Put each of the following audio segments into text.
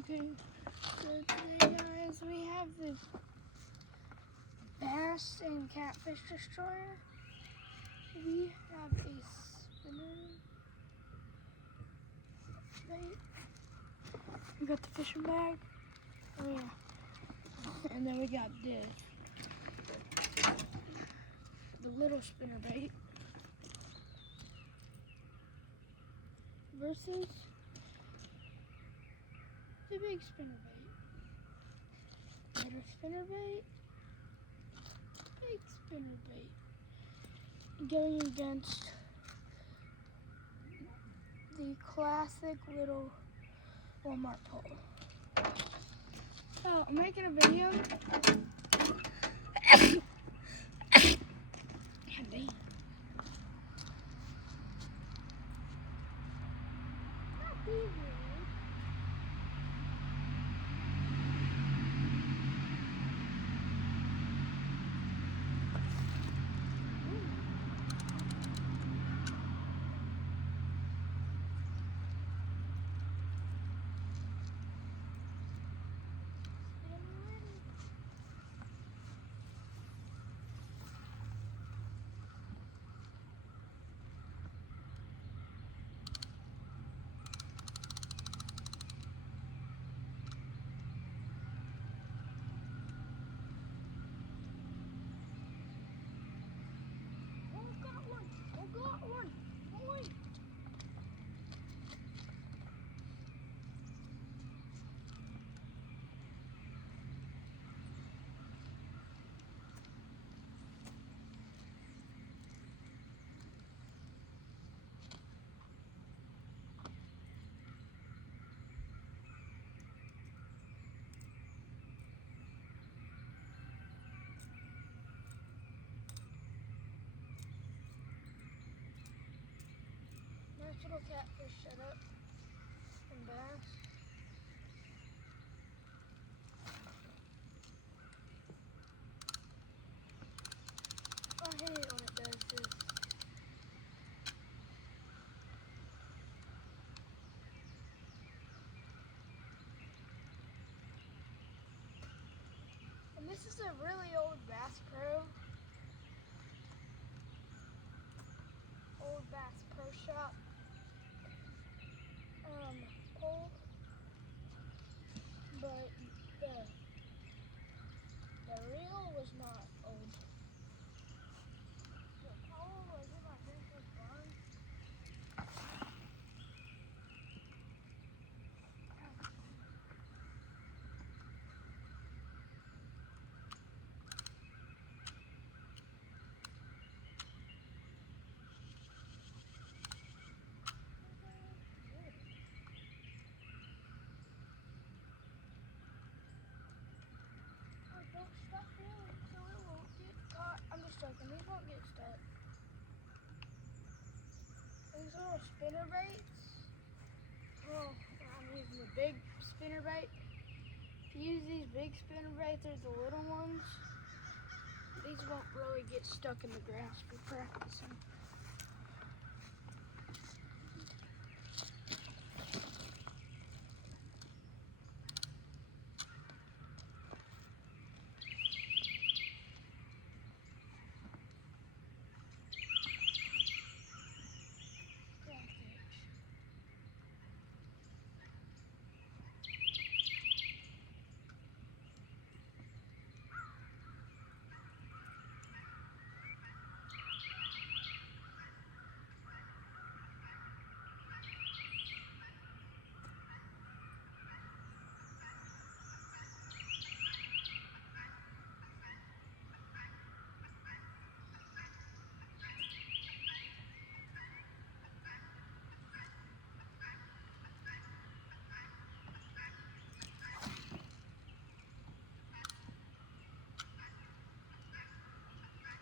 Okay, so today guys, we have the bass and catfish destroyer. We have a spinner bait. We got the fishing bag. Oh yeah. And then we got the little spinner bait versus the big spinner bait. Little spinner bait, big spinner bait. Going against the classic little Walmart pole. So I'm making a video. Nice little catfish setup and bass. I hate it when it does this. And this is a really old Bass Pro. Old Bass Pro Shop pole. But the reel was not old. The pole was in my grandpa's barn. Don't stuck in so it won't get caught. I'm just joking, these won't get stuck. These little spinner baits. Well, I'm using the big spinner bait. If you use these big spinner baits, there's the little ones. These won't really get stuck in the grass for practicing.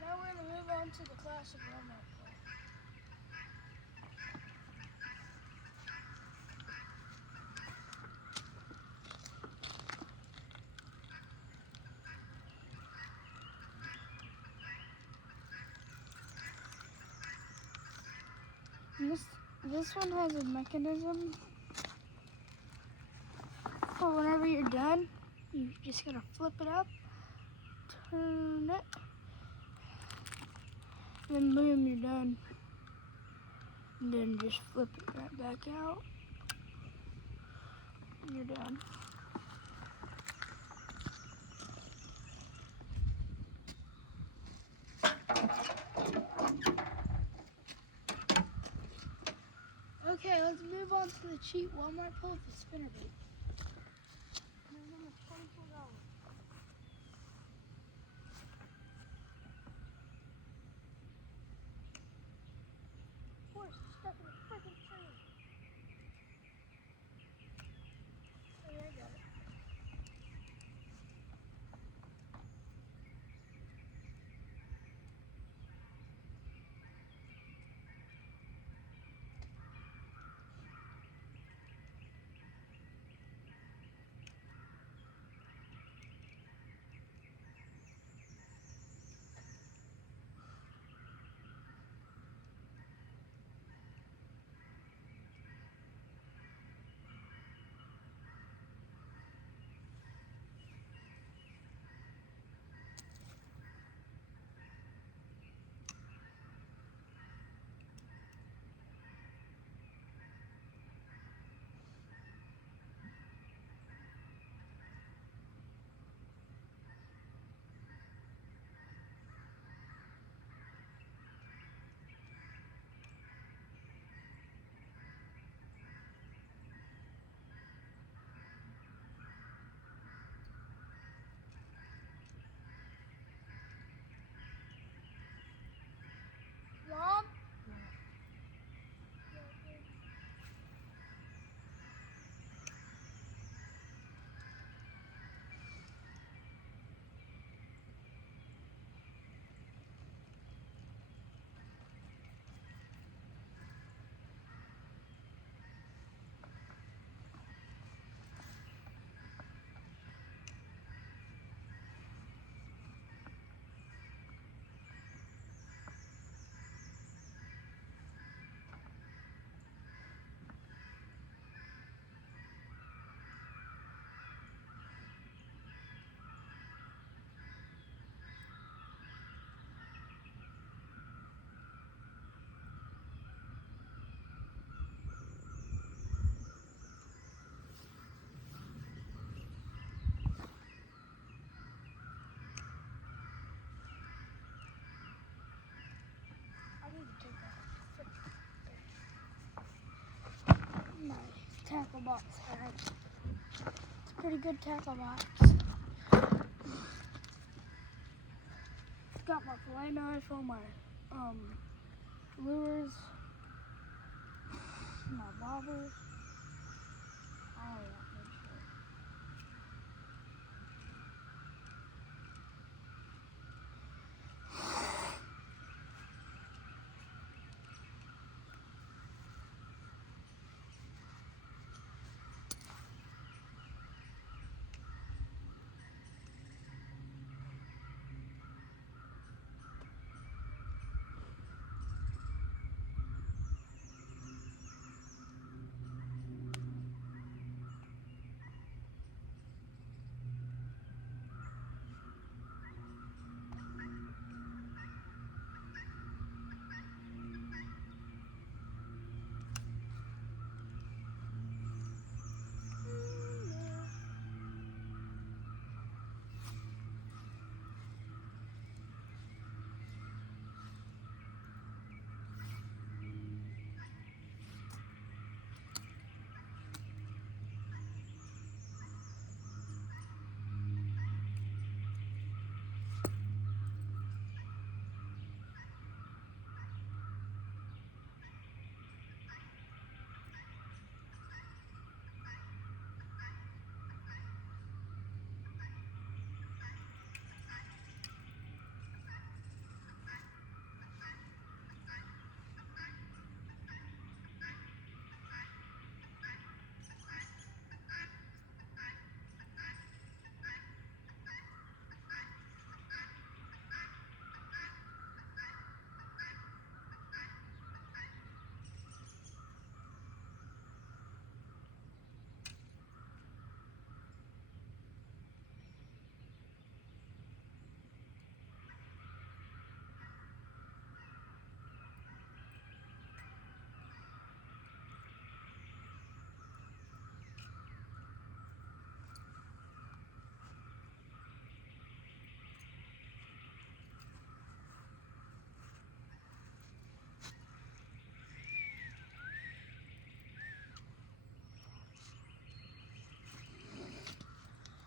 Now we're going to move on to the classic Walmart pole. And this one has a mechanism whenever you're done, you just gotta flip it up, turn it, and then boom, you're done. And then just flip it right back out, and you're done. Okay, let's move on to the cheap Walmart pull with the spinnerbait. They're number $24. Of course, it's stuck in a freaking tree. Oh yeah, I got it. Mom? I need to take my tackle box bag. It's a pretty good tackle box. It's got my fillet knife, all my lures, my bobbers, all that good shit.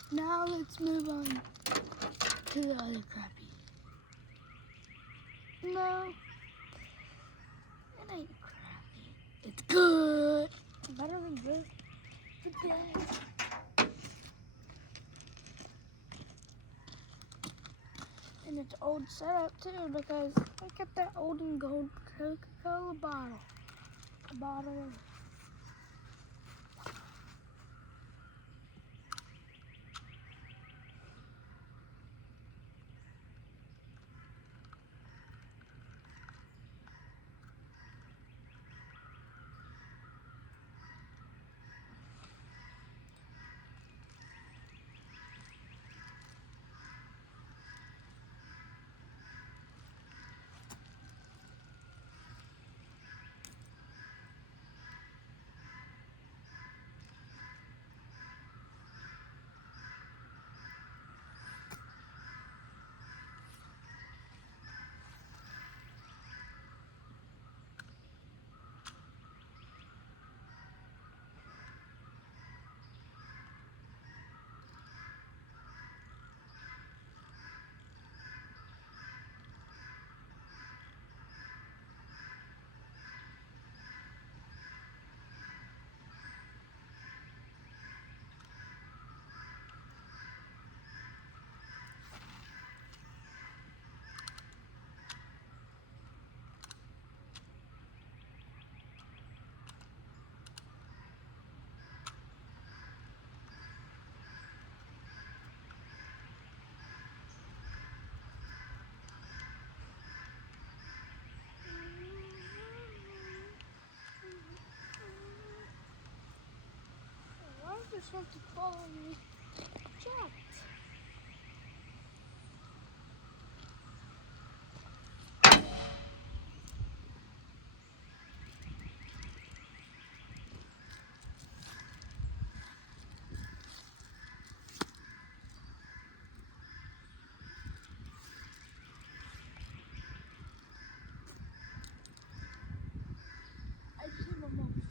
Now let's move on to the other crappies. No, it ain't crappy. It's good. Better than good today. And it's old setup too, because look at that old and gold Coca-Cola bottle. A bottle of just want to follow me. Jack. I see my motion.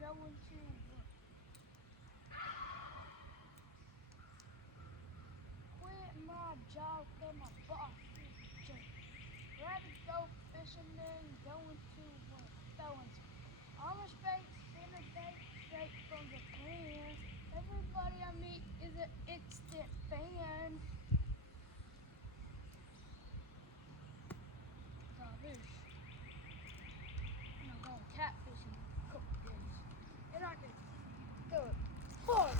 Going to work. Quit my job for my boss is a jerk. Rather go fishing than going to work. Throwing almost bait, spinner bait, straight from the pan. Everybody I meet is an instant fan. Fish. I'm going catfishing in a couple days. And I can do it hard.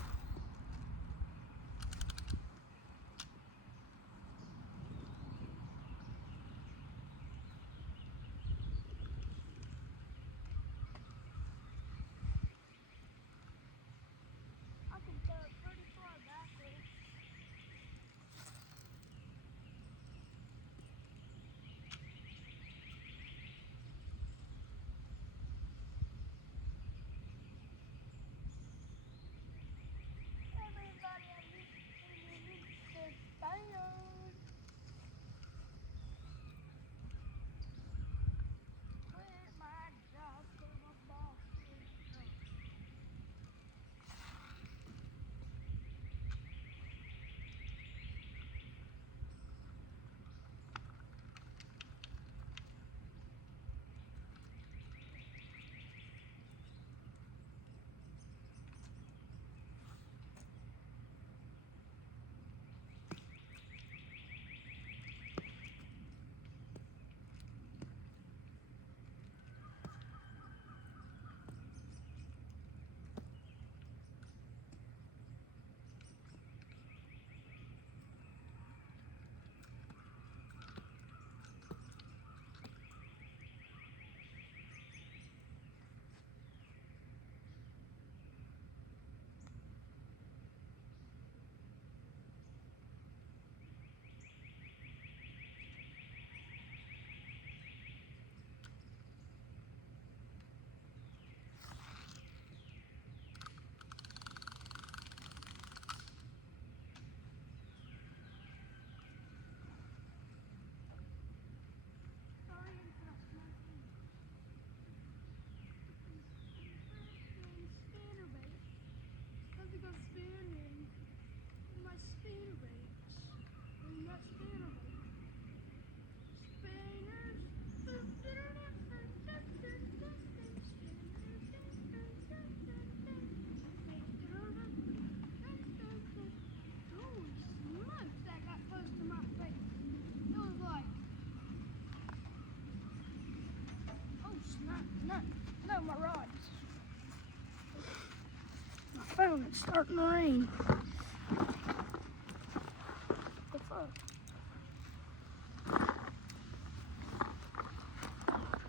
It's starting to rain.